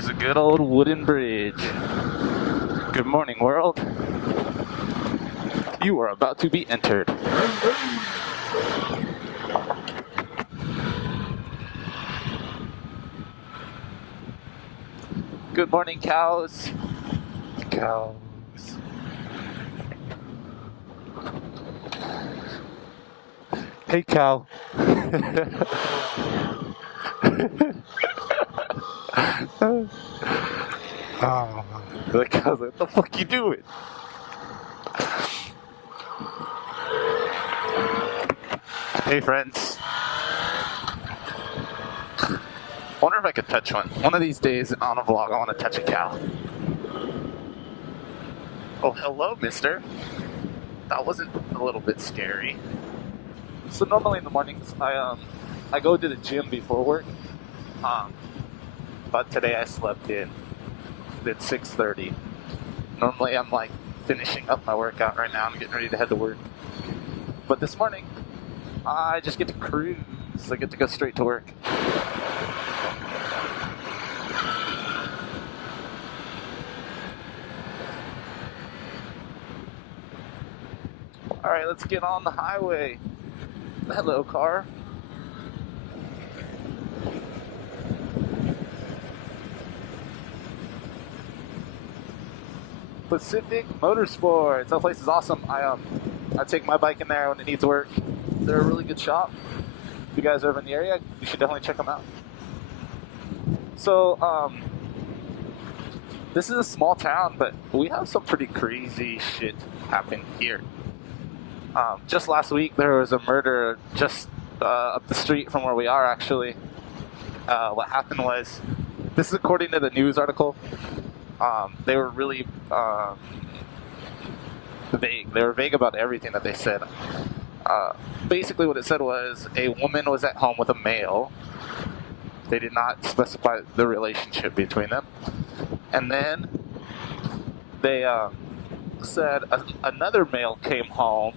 Here's a good old wooden bridge. Good morning, world. You are about to be entered. Good morning, cows. Cows. Hey, cow. Oh, the cow's like, what the fuck you doing? Hey, friends. Wonder if I could touch one. One of these days on a vlog, I want to touch a cow. Oh, hello, mister. That wasn't a little bit scary. So normally in the mornings, I go to the gym before work. But today I slept in at 6:30. Normally I'm like finishing up my workout right now. I'm getting ready to head to work. But this morning, I just get to cruise. I get to go straight to work. Alright, let's get on the highway. Hello, car. Pacific Motorsports. That place is awesome. I take my bike in there when it needs work. They're a really good shop. If you guys are ever in the area, you should definitely check them out. So, this is a small town, but we have some pretty crazy shit happen here. Just last week, there was a murder just up the street from where we are, actually. What happened was, this is according to the news article. They were really vague. They were vague about everything that they said. Basically what it said was a woman was at home with a male. They did not specify the relationship between them. And then they said another male came home,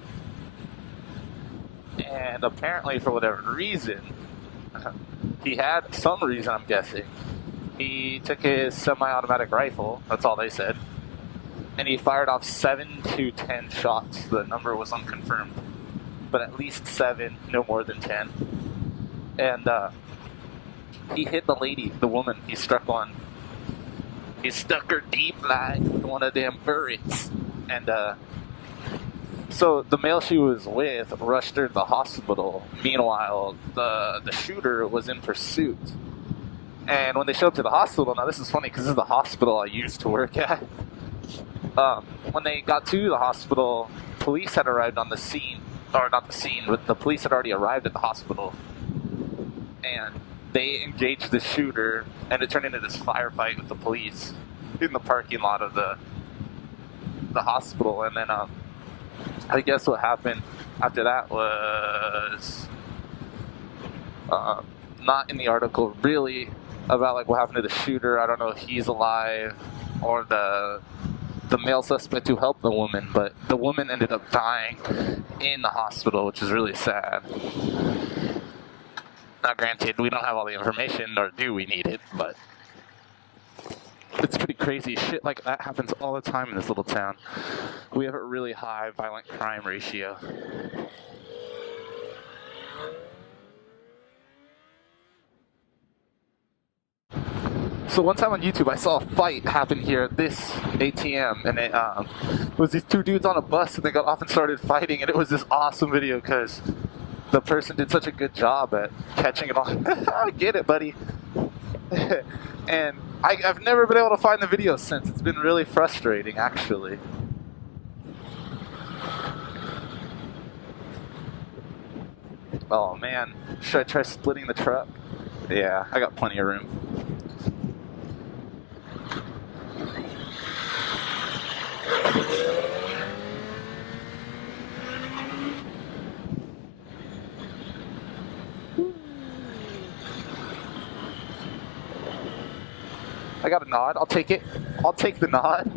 and apparently for whatever reason, he had some reason, I'm guessing. He took his semi-automatic rifle, that's all they said, and he fired off 7 to 10 shots. The number was unconfirmed, but at least 7, no more than 10. And he hit the lady, the woman. He struck one. He stuck her deep like with one of them bullets. And so the male she was with rushed her to the hospital. Meanwhile, the shooter was in pursuit. And when they showed up to the hospital, now this is funny because this is the hospital I used to work at. When they got to the hospital, police had arrived on the scene, or not the scene, but the police had already arrived at the hospital. And they engaged the shooter, and it turned into this firefight with the police in the parking lot of the hospital. And then I guess what happened after that was not in the article really about like what happened to the shooter. I don't know if he's alive or the male suspect who helped the woman, but the woman ended up dying in the hospital, which is really sad. Now granted, we don't have all the information, nor do we need it, but it's pretty crazy. Shit like that happens all the time in this little town. We have a really high violent crime ratio. So one time on YouTube, I saw a fight happen here at this ATM, and it was these two dudes on a bus, and they got off and started fighting, and it was this awesome video because the person did such a good job at catching it all. I get it, buddy. And I've never been able to find the video since. It's been really frustrating, actually. Oh man, should I try splitting the truck? Yeah, I got plenty of room. I got a nod. I'll take it. I'll take the nod.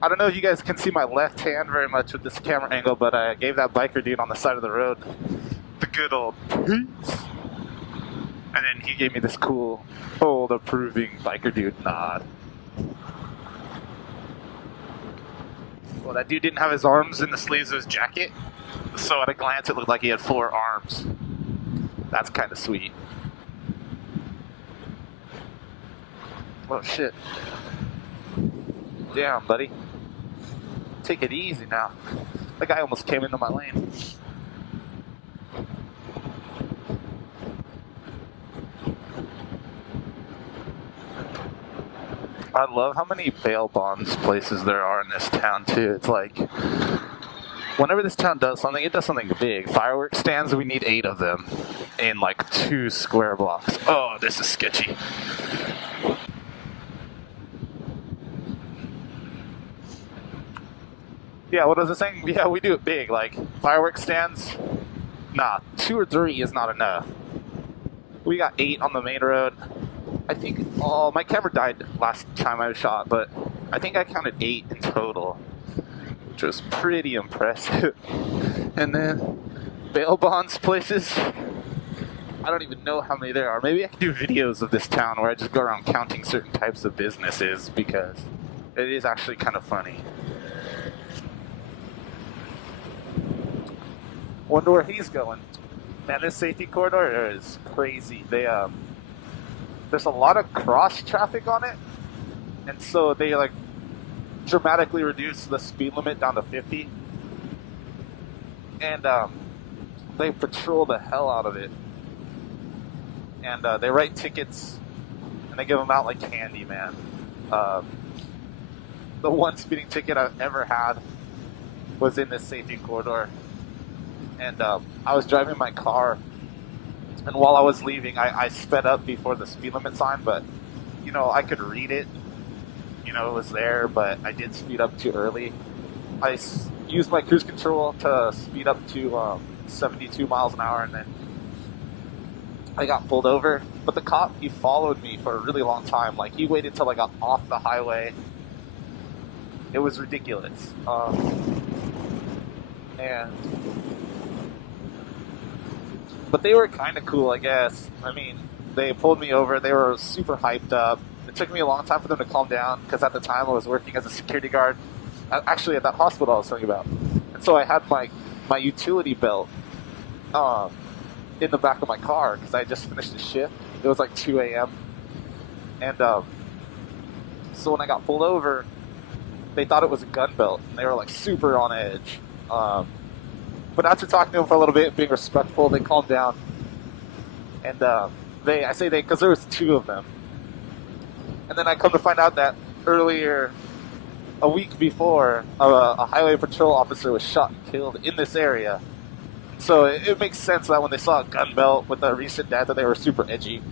I don't know if you guys can see my left hand very much with this camera angle, but I gave that biker dude on the side of the road the good old peace. And then he gave me this cool old old approving biker dude nod. Well, that dude didn't have his arms in the sleeves of his jacket, so at a glance it looked like he had 4 arms. That's kind of sweet. Oh shit. Damn, buddy. Take it easy now. That guy almost came into my lane. I love how many bail bonds places there are in this town too. It's like, whenever this town does something, it does something big. Fireworks stands, we need 8 of them in like 2 square blocks. Oh, this is sketchy. Yeah, what was I saying? Yeah, we do it big. Like, fireworks stands, nah, 2 or 3 is not enough. We got 8 on the main road. I think, oh, my camera died last time I was shot, but I think I counted 8 in total, which was pretty impressive. And then bail bonds places, I don't even know how many there are. Maybe I can do videos of this town where I just go around counting certain types of businesses, because it is actually kind of funny. Wonder where he's going. Man, this safety corridor is crazy. There's a lot of cross traffic on it, and so they like dramatically reduce the speed limit down to 50, and they patrol the hell out of it, and they write tickets and they give them out like candy, man. The one speeding ticket I've ever had was in this safety corridor, and I was driving my car. And while I was leaving, I sped up before the speed limit sign, but, you know, I could read it. You know, it was there, but I did speed up too early. I used my cruise control to speed up to 72 miles an hour, and then I got pulled over. But the cop, he followed me for a really long time. Like, he waited till I got off the highway. It was ridiculous. But they were kind of cool, I guess. I mean, they pulled me over. They were super hyped up. It took me a long time for them to calm down, because at the time I was working as a security guard, actually at that hospital I was talking about. And so I had my utility belt in the back of my car, because I had just finished a shift. It was like 2 a.m. And so when I got pulled over, they thought it was a gun belt, and they were like super on edge. But after talking to them for a little bit, being respectful, they calmed down. And I say they because there was 2 of them. And then I come to find out that earlier, a week before, a highway patrol officer was shot and killed in this area. So it makes sense that when they saw a gun belt with a recent death that they were super edgy.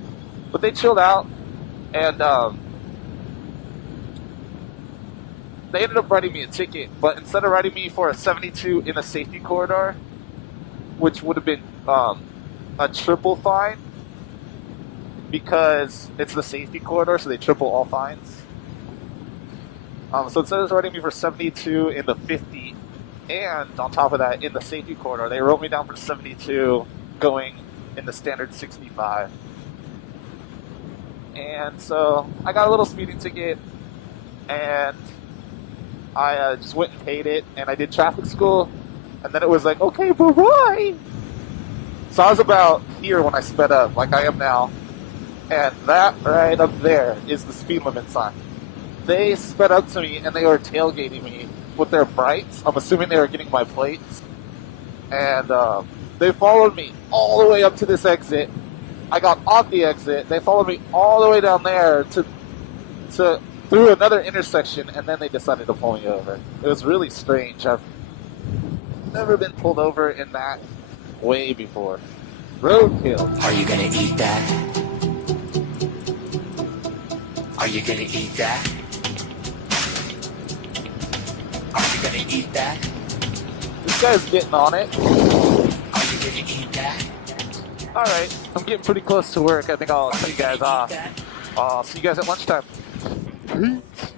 But they chilled out, and they ended up writing me a ticket, but instead of writing me for a 72 in a safety corridor, which would have been a triple fine, because it's the safety corridor, so they triple all fines. So instead of writing me for 72 in the 50, and on top of that, in the safety corridor, they wrote me down for 72 going in the standard 65. And so I got a little speeding ticket, and I just went and paid it, and I did traffic school, and then it was like, okay, bye-bye. So I was about here when I sped up, like I am now, and that right up there is the speed limit sign. They sped up to me, and they were tailgating me with their brights. I'm assuming they were getting my plates, and they followed me all the way up to this exit. I got off the exit. They followed me all the way down there to through another intersection, and then they decided to pull me over. It was really strange. I've never been pulled over in that way before. Roadkill. Are you gonna eat that? Are you gonna eat that? Are you gonna eat that? This guy's getting on it. Are you gonna eat that? Alright, I'm getting pretty close to work. I think I'll cut you guys off. I'll see you guys at lunchtime. Peace.